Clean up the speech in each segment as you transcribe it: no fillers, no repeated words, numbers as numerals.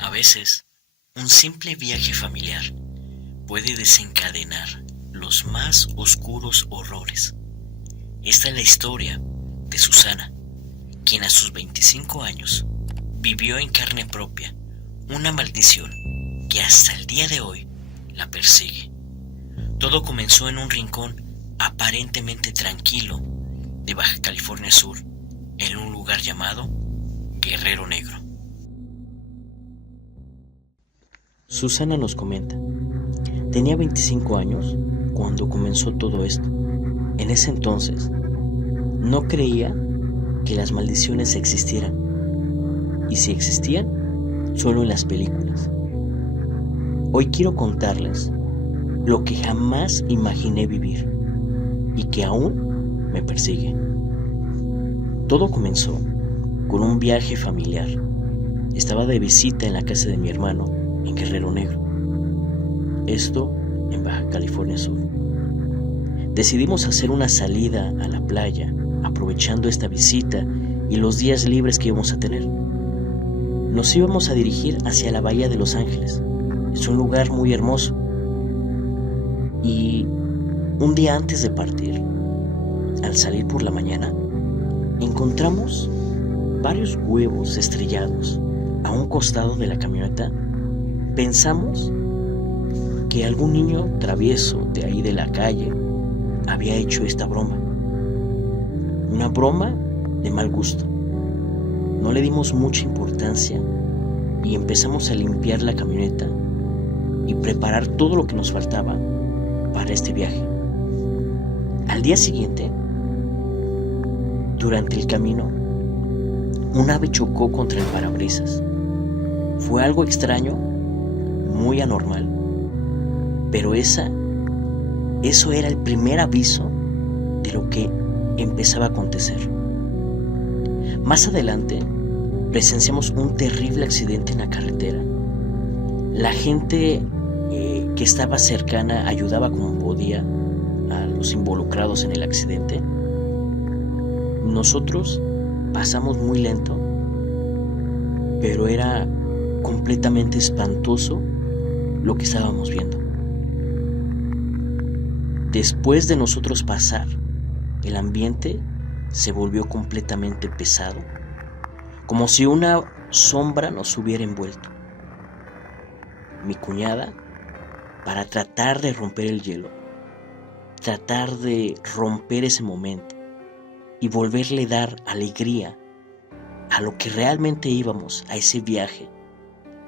A veces, un simple viaje familiar puede desencadenar los más oscuros horrores. Esta es la historia de Susana, quien a sus 25 años vivió en carne propia una maldición que hasta el día de hoy la persigue. Todo comenzó en un rincón aparentemente tranquilo de Baja California Sur, en un lugar llamado Guerrero Negro. Susana nos comenta: tenía 25 años cuando comenzó todo esto. En ese entonces no creía que las maldiciones existieran, y si existían, solo en las películas. Hoy quiero contarles lo que jamás imaginé vivir y que aún me persigue. Todo comenzó con un viaje familiar. Estaba de visita en la casa de mi hermano en Guerrero Negro, esto en Baja California Sur. Decidimos hacer una salida a la playa, aprovechando esta visita y los días libres que íbamos a tener. Nos íbamos a dirigir hacia la bahía de Los Ángeles. Es un lugar muy hermoso. Y un día antes de partir, al salir por la mañana, encontramos varios huevos estrellados a un costado de la camioneta. Pensamos que algún niño travieso de ahí de la calle había hecho esta broma. Una broma de mal gusto. No le dimos mucha importancia y empezamos a limpiar la camioneta y preparar todo lo que nos faltaba para este viaje. Al día siguiente, durante el camino, un ave chocó contra el parabrisas. Fue algo extraño, muy anormal, pero eso era el primer aviso de lo que empezaba a acontecer. Más adelante, presenciamos un terrible accidente en la carretera. La gente que estaba cercana ayudaba como podía a los involucrados en el accidente. Nosotros pasamos muy lento, pero era completamente espantoso lo que estábamos viendo. Después de nosotros pasar, el ambiente se volvió completamente pesado, como si una sombra nos hubiera envuelto. Mi cuñada, para tratar de romper el hielo, tratar de romper ese momento y volverle a dar alegría a lo que realmente íbamos, a ese viaje,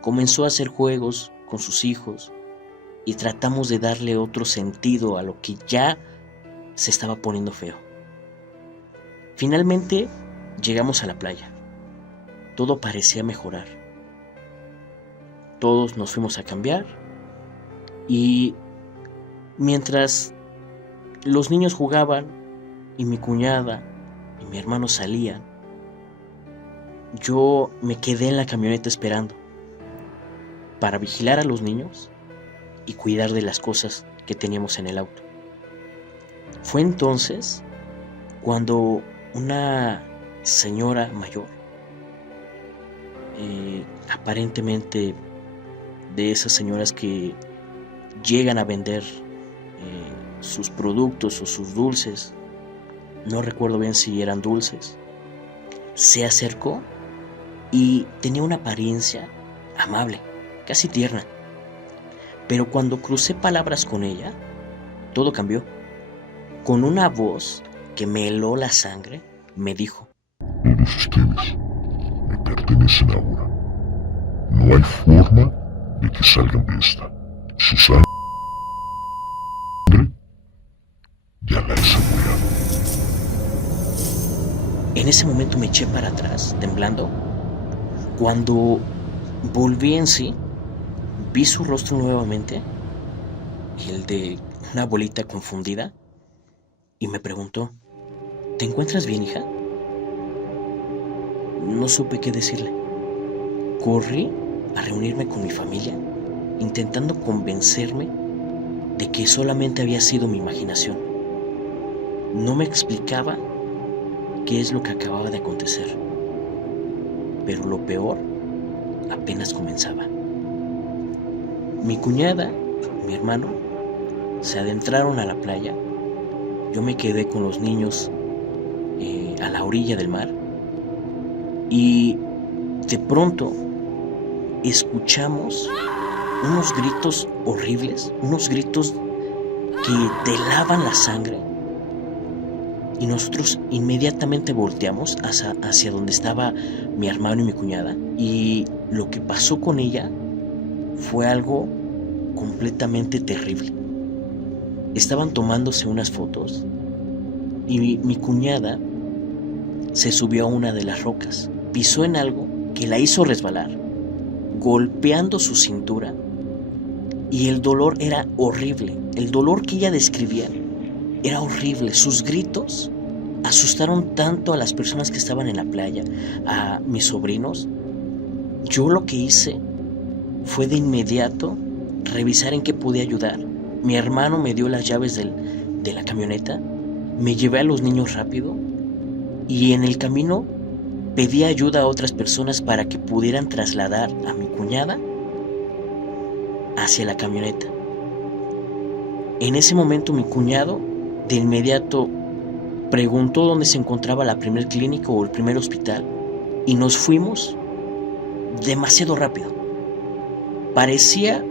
comenzó a hacer juegos con sus hijos y tratamos de darle otro sentido a lo que ya se estaba poniendo feo. Finalmente llegamos a la playa. Todo parecía mejorar. Todos nos fuimos a cambiar y mientras los niños jugaban y mi cuñada y mi hermano salían, yo me quedé en la camioneta esperando para vigilar a los niños y cuidar de las cosas que teníamos en el auto. Fue entonces cuando una señora mayor, aparentemente de esas señoras que llegan a vender sus productos o sus dulces, no recuerdo bien si eran dulces, se acercó y tenía una apariencia amable, casi tierna. Pero cuando crucé palabras con ella, todo cambió. Con una voz que me heló la sangre, me dijo: todos ustedes me pertenecen ahora. No hay forma de que salgan de esta. Su sangre ya la he saboreado. En ese momento me eché para atrás, temblando. Cuando volví en sí, vi su rostro nuevamente, el de una abuelita confundida, y me preguntó: ¿te encuentras bien, hija? No supe qué decirle. Corrí a reunirme con mi familia, intentando convencerme de que solamente había sido mi imaginación. No me explicaba qué es lo que acababa de acontecer. Pero lo peor apenas comenzaba. Mi cuñada, mi hermano, se adentraron a la playa. Yo me quedé con los niños a la orilla del mar y de pronto escuchamos unos gritos horribles, unos gritos que te helaban la sangre, y nosotros inmediatamente volteamos hacia donde estaba mi hermano y mi cuñada, y lo que pasó con ella fue algo completamente terrible. Estaban tomándose unas fotos y mi cuñada se subió a una de las rocas, pisó en algo que la hizo resbalar, golpeando su cintura, y el dolor era horrible. El dolor que ella describía era horrible. Sus gritos asustaron tanto a las personas que estaban en la playa, a mis sobrinos. Yo lo que hice fue de inmediato revisar en qué podía ayudar. Mi hermano me dio las llaves de la camioneta, me llevé a los niños rápido y en el camino pedí ayuda a otras personas para que pudieran trasladar a mi cuñada hacia la camioneta. En ese momento mi cuñado de inmediato preguntó dónde se encontraba la primer clínica o el primer hospital y nos fuimos demasiado rápido. Parecía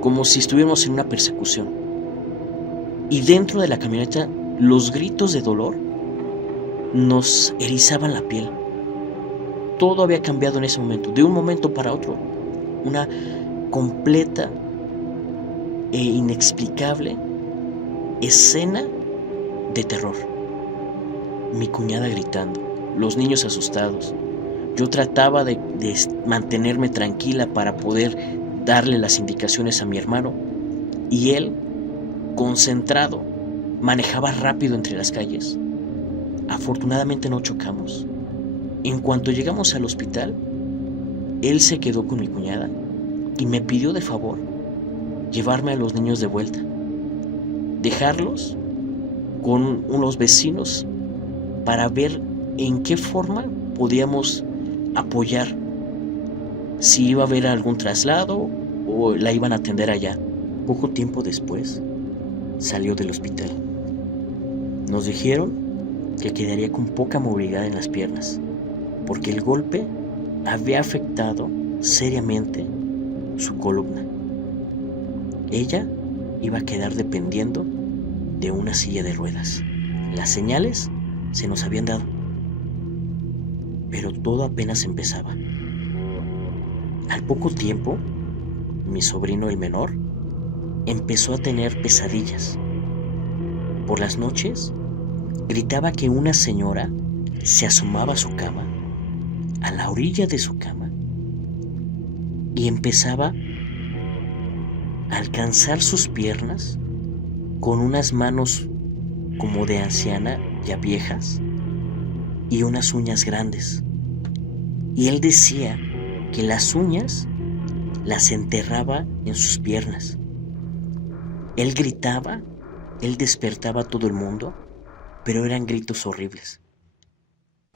como si estuviéramos en una persecución. Y dentro de la camioneta los gritos de dolor nos erizaban la piel. Todo había cambiado en ese momento, de un momento para otro. Una completa e inexplicable escena de terror. Mi cuñada gritando, los niños asustados. Yo trataba de mantenerme tranquila para poder darle las indicaciones a mi hermano, y él, concentrado, manejaba rápido entre las calles. Afortunadamente no chocamos. En cuanto llegamos al hospital, él se quedó con mi cuñada y me pidió de favor llevarme a los niños de vuelta, dejarlos con unos vecinos para ver en qué forma podíamos apoyar, si iba a haber algún traslado o la iban a atender allá. Poco tiempo después salió del hospital. Nos dijeron que quedaría con poca movilidad en las piernas, porque el golpe había afectado seriamente su columna. Ella iba a quedar dependiendo de una silla de ruedas. Las señales se nos habían dado, pero todo apenas empezaba. Al poco tiempo, mi sobrino el menor empezó a tener pesadillas. Por las noches, gritaba que una señora se asomaba a su cama, a la orilla de su cama, y empezaba a alcanzar sus piernas con unas manos como de anciana ya viejas y unas uñas grandes. Y él decía que las uñas las enterraba en sus piernas. Él gritaba, él despertaba a todo el mundo, pero eran gritos horribles.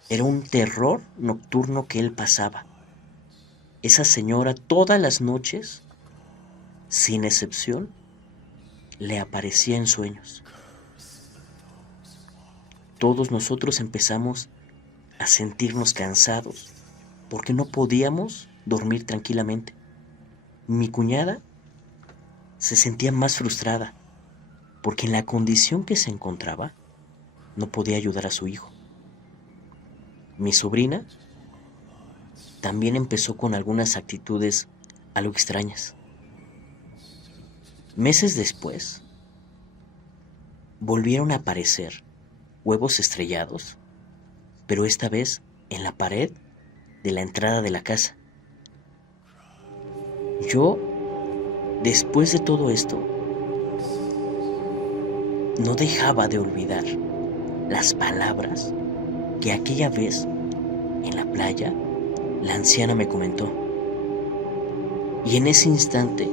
Era un terror nocturno que él pasaba. Esa señora todas las noches, sin excepción, le aparecía en sueños. Todos nosotros empezamos a sentirnos cansados porque no podíamos dormir tranquilamente. Mi cuñada se sentía más frustrada porque en la condición que se encontraba no podía ayudar a su hijo. Mi sobrina también empezó con algunas actitudes algo extrañas. Meses después, volvieron a aparecer huevos estrellados, pero esta vez en la pared de la entrada de la casa. Yo, después de todo esto, no dejaba de olvidar las palabras que aquella vez en la playa la anciana me comentó. Y en ese instante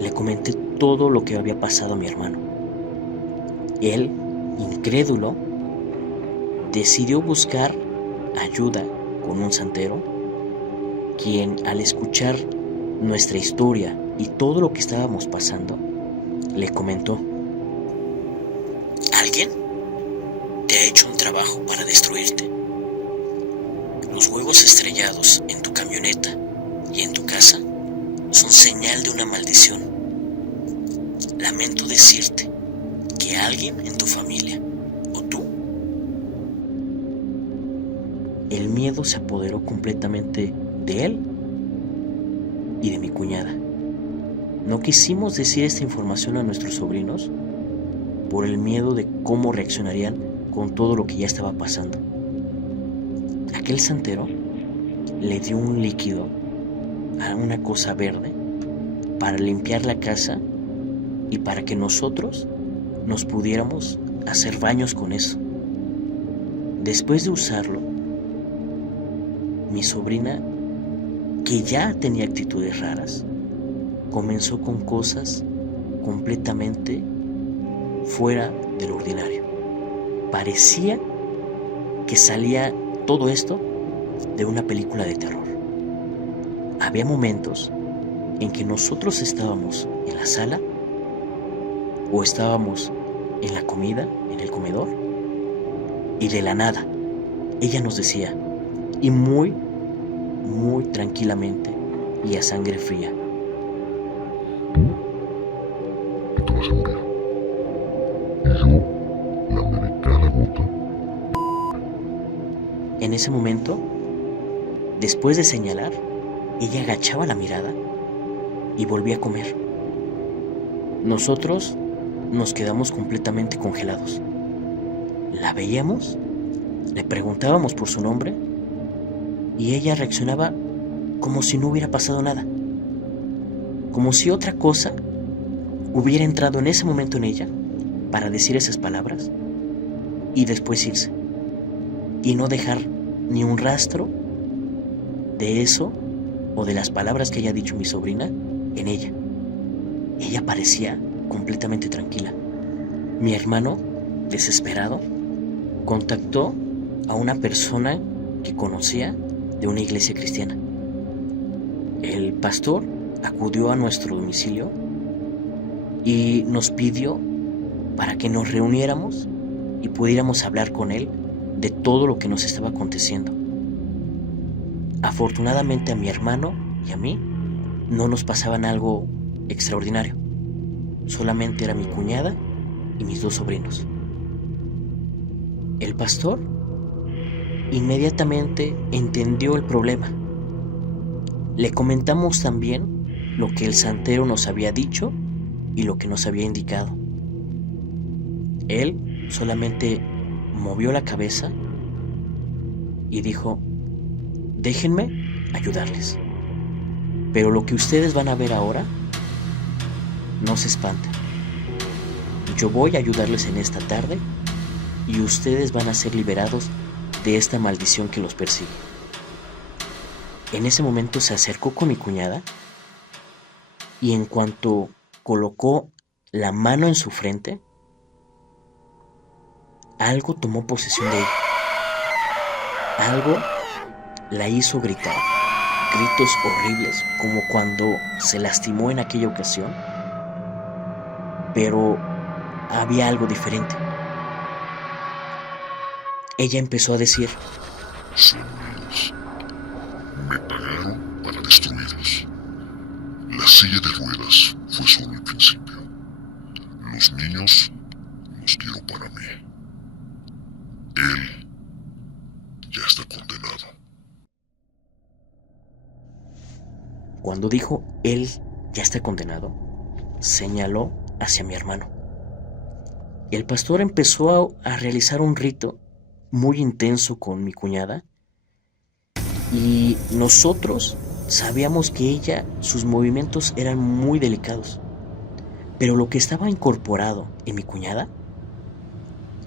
le comenté todo lo que había pasado a mi hermano. Él, incrédulo, decidió buscar ayuda con un santero, quien al escuchar nuestra historia y todo lo que estábamos pasando, le comentó: alguien te ha hecho un trabajo para destruirte. Los huevos estrellados en tu camioneta y en tu casa son señal de una maldición. Lamento decirte que alguien en tu familia o tú. El miedo se apoderó completamente de él y de mi cuñada. No quisimos decir esta información a nuestros sobrinos por el miedo de cómo reaccionarían con todo lo que ya estaba pasando. Aquel santero le dio un líquido, a una cosa verde, para limpiar la casa y para que nosotros nos pudiéramos hacer baños con eso. Después de usarlo, mi sobrina, que ya tenía actitudes raras, comenzó con cosas completamente fuera del ordinario. Parecía que salía todo esto de una película de terror. Había momentos en que nosotros estábamos en la sala o estábamos en la comida, en el comedor, y de la nada ella nos decía, y muy tranquilamente y a sangre fría: tú te vas a morir. Y yo lameré cada gota. En ese momento, después de señalar, ella agachaba la mirada y volvía a comer. Nosotros nos quedamos completamente congelados. La veíamos, le preguntábamos por su nombre y ella reaccionaba como si no hubiera pasado nada, como si otra cosa hubiera entrado en ese momento en ella para decir esas palabras y después irse y no dejar ni un rastro de eso o de las palabras que haya dicho mi sobrina en ella. Ella parecía completamente tranquila. Mi hermano, desesperado, contactó a una persona que conocía de una iglesia cristiana. El pastor acudió a nuestro domicilio y nos pidió para que nos reuniéramos y pudiéramos hablar con él de todo lo que nos estaba aconteciendo. Afortunadamente a mi hermano y a mí no nos pasaban algo extraordinario. Solamente era mi cuñada y mis dos sobrinos. El pastor inmediatamente entendió el problema. Le comentamos también lo que el santero nos había dicho y lo que nos había indicado. Él solamente movió la cabeza y dijo: déjenme ayudarles. Pero lo que ustedes van a ver ahora, no se espanten. Yo voy a ayudarles en esta tarde y ustedes van a ser liberados de esta maldición que los persigue. En ese momento se acercó con mi cuñada y en cuanto colocó la mano en su frente, algo tomó posesión de ella. Algo la hizo gritar, gritos horribles, como cuando se lastimó en aquella ocasión, pero había algo diferente. Ella empezó a decir: Son míos. Me pagaron para destruirlos. La silla de ruedas fue solo el principio. Los niños los quiero para mí. Él ya está condenado. Cuando dijo él ya está condenado, señaló hacia mi hermano. El pastor empezó a realizar un rito muy intenso con mi cuñada y nosotros sabíamos que ella, sus movimientos eran muy delicados, pero lo que estaba incorporado en mi cuñada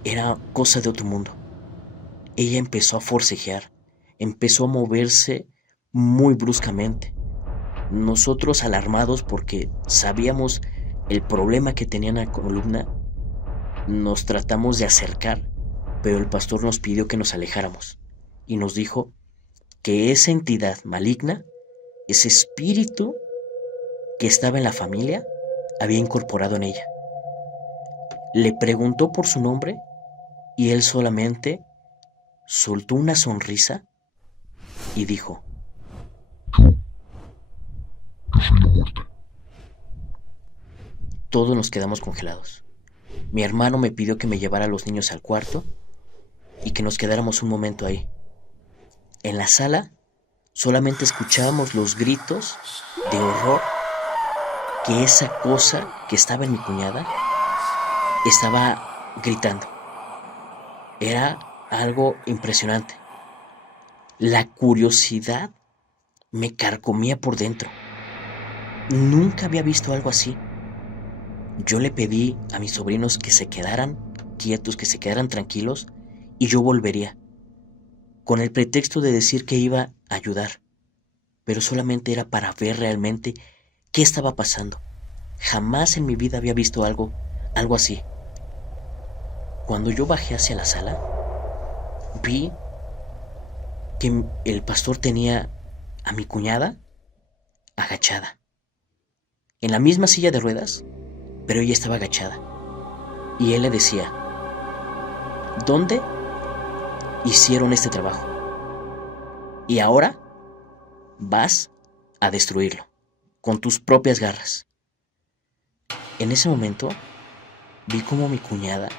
era cosa de otro mundo. Ella empezó a forcejear, empezó a moverse muy bruscamente. Nosotros, alarmados porque sabíamos el problema que tenía en la columna, nos tratamos de acercar, pero el pastor nos pidió que nos alejáramos y nos dijo que esa entidad maligna ese espíritu que estaba en la familia había incorporado en ella. Le preguntó por su nombre y él solamente soltó una sonrisa y dijo: Yo soy la muerte. Todos nos quedamos congelados. Mi hermano me pidió que me llevara a los niños al cuarto y que nos quedáramos un momento ahí. En la sala solamente escuchábamos los gritos de horror que esa cosa que estaba en mi cuñada estaba gritando. Era algo impresionante. La curiosidad me carcomía por dentro. Nunca había visto algo así. Yo le pedí a mis sobrinos que se quedaran quietos, que se quedaran tranquilos, y yo volvería, con el pretexto de decir que iba a ayudar, pero solamente era para ver realmente qué estaba pasando. Jamás en mi vida había visto algo así. Cuando yo bajé hacia la sala, vi que el pastor tenía a mi cuñada agachada, en la misma silla de ruedas, pero ella estaba agachada. Y él le decía: ¿dónde hicieron este trabajo? Y ahora vas a destruirlo con tus propias garras. En ese momento vi como mi cuñada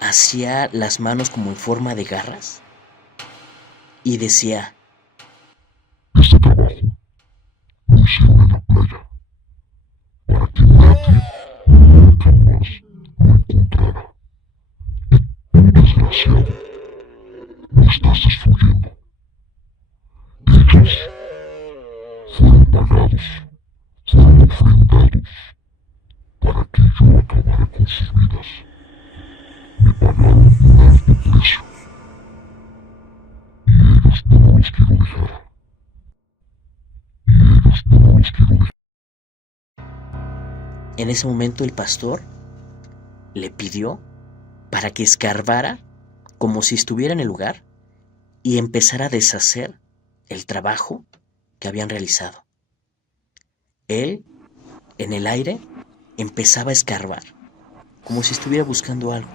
hacía las manos como en forma de garras y decía: Este trabajo lo hicieron en la playa para que nadie nunca más lo encontrara. Tú, desgraciado, lo estás destruyendo. Ellos fueron pagados, fueron ofrendados para que yo acabara con sus vidas. Me pagaron un alto precio y ellos no los quiero dejar. En ese momento el pastor le pidió para que escarbara como si estuviera en el lugar y empezara a deshacer el trabajo que habían realizado. Él, en el aire, empezaba a escarbar como si estuviera buscando algo.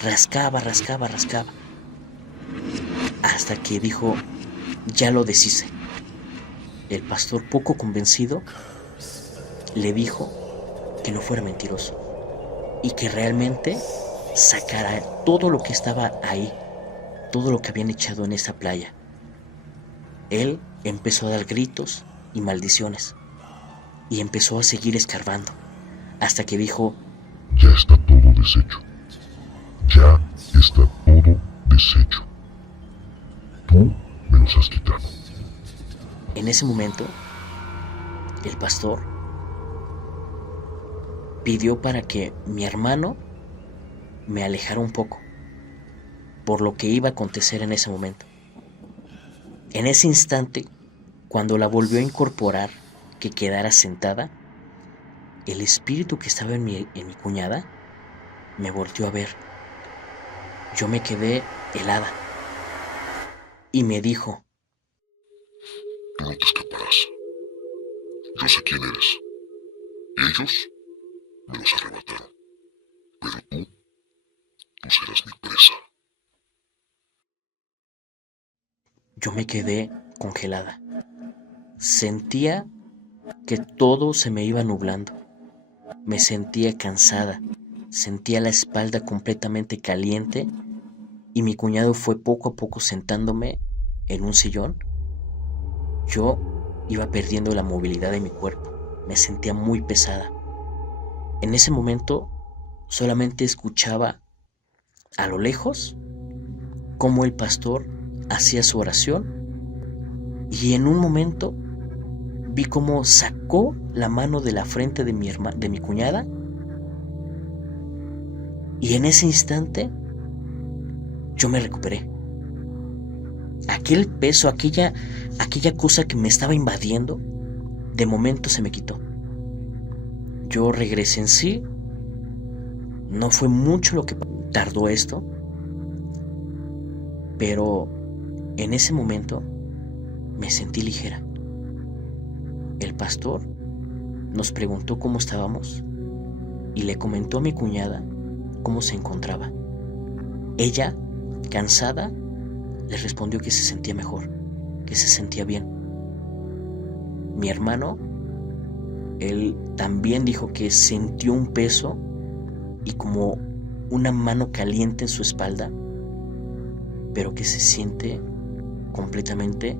Rascaba, hasta que dijo: ya lo deshice. El pastor, poco convencido, le dijo que no fuera mentiroso y que realmente sacara todo lo que estaba ahí, todo lo que habían echado en esa playa. Él empezó a dar gritos y maldiciones y empezó a seguir escarbando hasta que dijo: ya está todo deshecho. Ya está todo deshecho. Tú me los has quitado. En ese momento, el pastor pidió para que mi hermano me alejara un poco por lo que iba a acontecer en ese momento. En ese instante, cuando la volvió a incorporar, que quedara sentada, el espíritu que estaba en mi cuñada me volteó a ver. Yo me quedé helada y me dijo: Tú no te escaparás. Yo sé quién eres. Ellos me los arrebataron. Pero tú serás mi presa. Yo me quedé congelada. Sentía que todo se me iba nublando. Me sentía cansada. Sentía la espalda completamente caliente y mi cuñado fue poco a poco sentándome en un sillón. Yo iba perdiendo la movilidad de mi cuerpo. Me sentía muy pesada. En ese momento solamente escuchaba a lo lejos cómo el pastor hacía su oración y en un momento vi cómo sacó la mano de la frente de mi cuñada y en ese instante yo me recuperé. Aquel peso, aquella cosa que me estaba invadiendo, de momento se me quitó. Yo regresé en sí. No fue mucho lo que tardó esto, pero en ese momento me sentí ligera. El pastor nos preguntó cómo estábamos y le comentó a mi cuñada cómo se encontraba. Ella, cansada, le respondió que se sentía mejor, que se sentía bien. Mi hermano, él también dijo que sintió un peso y como una mano caliente en su espalda, pero que se siente completamente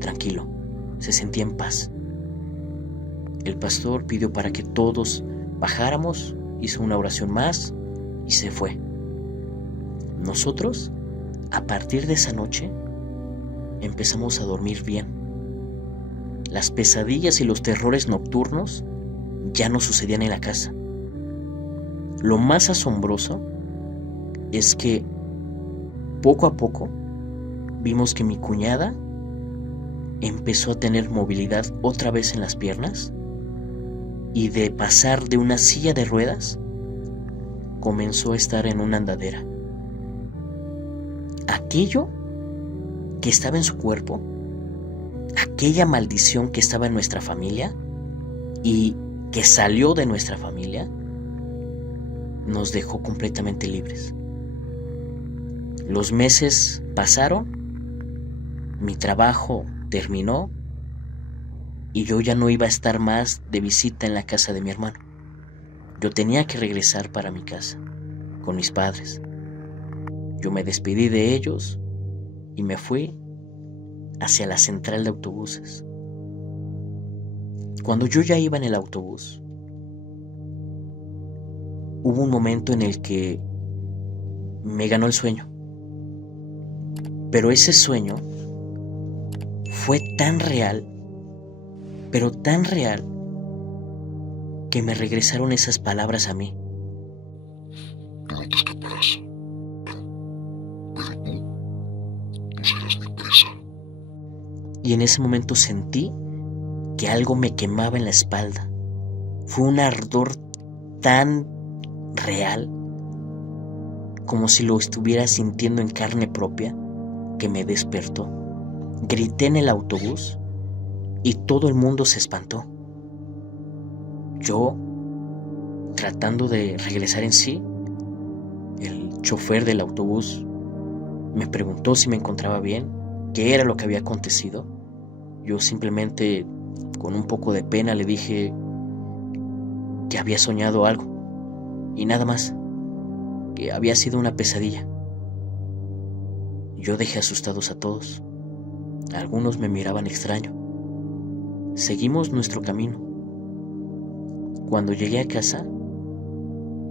tranquilo, se sentía en paz. El pastor pidió para que todos bajáramos, hizo una oración más y se fue. Nosotros, a partir de esa noche, empezamos a dormir bien. Las pesadillas y los terrores nocturnos ya no sucedían en la casa. Lo más asombroso es que poco a poco vimos que mi cuñada empezó a tener movilidad otra vez en las piernas y de pasar de una silla de ruedas comenzó a estar en una andadera. Aquello que estaba en su cuerpo, aquella maldición que estaba en nuestra familia y que salió de nuestra familia, nos dejó completamente libres. Los meses pasaron, mi trabajo terminó y yo ya no iba a estar más de visita en la casa de mi hermano. Yo tenía que regresar para mi casa, con mis padres. Yo me despedí de ellos y me fui hacia la central de autobuses. Cuando yo ya iba en el autobús, hubo un momento en el que me ganó el sueño. Pero ese sueño fue tan real, pero tan real, que me regresaron esas palabras a mí. Tú no te escaparás, pero tú serás mi presa. Y en ese momento sentí que algo me quemaba en la espalda. Fue un ardor tan real, como si lo estuviera sintiendo en carne propia, que me despertó. Grité en el autobús y todo el mundo se espantó. Yo, tratando de regresar en sí, el chofer del autobús me preguntó si me encontraba bien, qué era lo que había acontecido. Yo simplemente, con un poco de pena, le dije que había soñado algo y nada más, que había sido una pesadilla. Yo dejé asustados a todos. Algunos me miraban extraño. Seguimos nuestro camino. Cuando llegué a casa,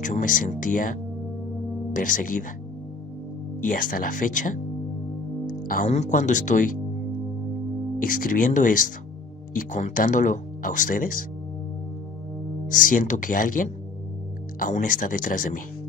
yo me sentía perseguida. Y hasta la fecha, aun cuando estoy escribiendo esto y contándolo a ustedes, siento que alguien aún está detrás de mí.